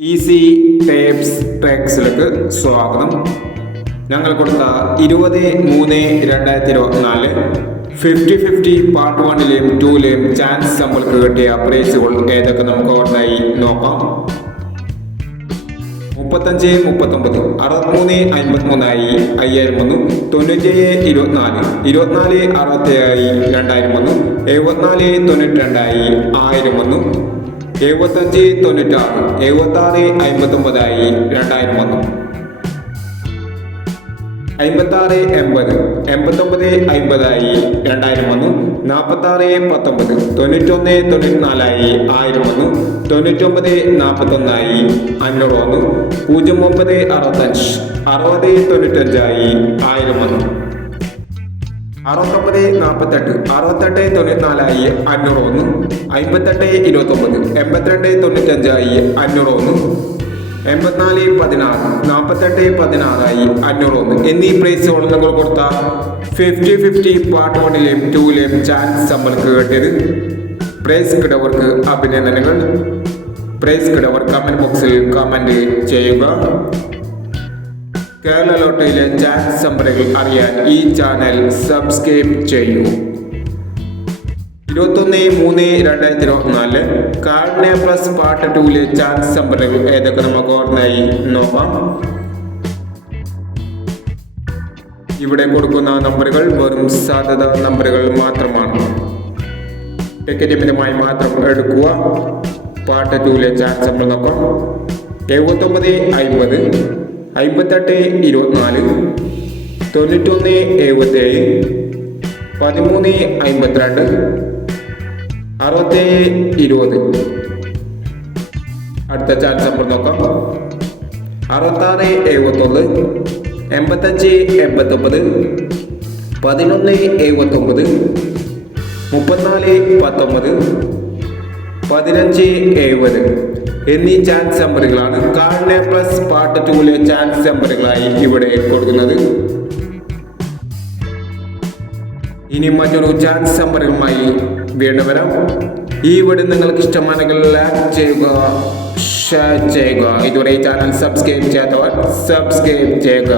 Easy tapes ട്രാക്സിലേക്ക് സ്വാഗതം. ഞങ്ങൾ കൊടുത്ത 20/3/2024 50-50 പാർട്ട് 1-ലെയും 2-ലെയും ചാൻസ് നമ്മൾക്ക് കിട്ടിയ പ്രൈസുകൾ ഏതൊക്കെ നമുക്ക് ഓർമ്മയായി നോക്കാം. 35-39 63-53 ആയി 5000 വന്നു. 97-24 24-67 ആയി 2000 വന്നു. 74-92 ആയി 1000 വന്നു. 75-96 76-59 ആയി 2000 വന്നു. 56-80 89-50 ആയി 2000 വന്നു. 46-19 91-94 ആയി 1000 വന്നു. 99-41 ആയി 500 വന്നു. 09-65 60-95 ആയി 1000 വന്നു. 69-48 68-94 ആയി 500 വന്നു. 58-29 82-95 ആയി 500 വന്നു. 84-16 48-16 ആയി 500 വന്നു. എന്നീ പ്രൈസുകൾ നിങ്ങൾ കൊടുത്ത 50-50 പാർട്ട് 1-ലെയും 2-ലെയും ചാൻസ് നമ്മൾക്ക് കിട്ടിയത്. പ്രൈസ് കിട്ടവർക്ക് അഭിനന്ദനങ്ങൾ. പ്രൈസ് കിട്ടവർ കമന്റ് ബോക്സിൽ കമന്റ് ചെയ്യുക. കേരള ലോട്ടറിയിലെ ചാൻസ് നമ്പറുകൾ അറിയാൻ ഈ ചാനൽ സബ്സ്ക്രൈബ് ചെയ്യൂ. 21/3/2024 കാർഡിനെ പ്ലസ് പാർട്ട് 2-ലെ ചാൻസ് നമ്പറുകൾ ഏതൊക്കെ നമുക്ക് ഓർമ്മയായി നോക്കാം. ഇവിടെ കൊടുക്കുന്ന നമ്പറുകൾ വെറും സാധ്യത നമ്പറുകൾ മാത്രമാണ്. ടിക്കറ്റ് മിതമായി മാത്രം എടുക്കുക. പാർട്ട് 2-ലെ ചാൻസ് നമ്പർ നോക്കാം. 79-50 58-24 91-77 13-52 67-20. അടുത്ത ചാൻസ് നമ്പർ നോക്കാം. 66-71 85-89 11-79 34-19 15-70 എന്നീ ചാൻസ് നമ്പറുകളാണ് കാർഡിനെ പ്ലസ് പാർട്ട് 2-ലെ ചാൻസ് നമ്പറുകളായി ഇവിടെ കൊടുക്കുന്നത്. ഇനി മറ്റൊരു ചാൻസ് നമ്പറുകളുമായി വീണ്ടും വരാം. ഈ വീഡിയോ നിങ്ങൾക്ക് ഇഷ്ടമാണെങ്കിൽ ലൈക്ക് ചെയ്യുക, ഷെയർ ചെയ്യുക. ഇതുവരെ ഈ ചാനൽ സബ്സ്ക്രൈബ് ചെയ്യാത്തവർ സബ്സ്ക്രൈബ് ചെയ്യുക.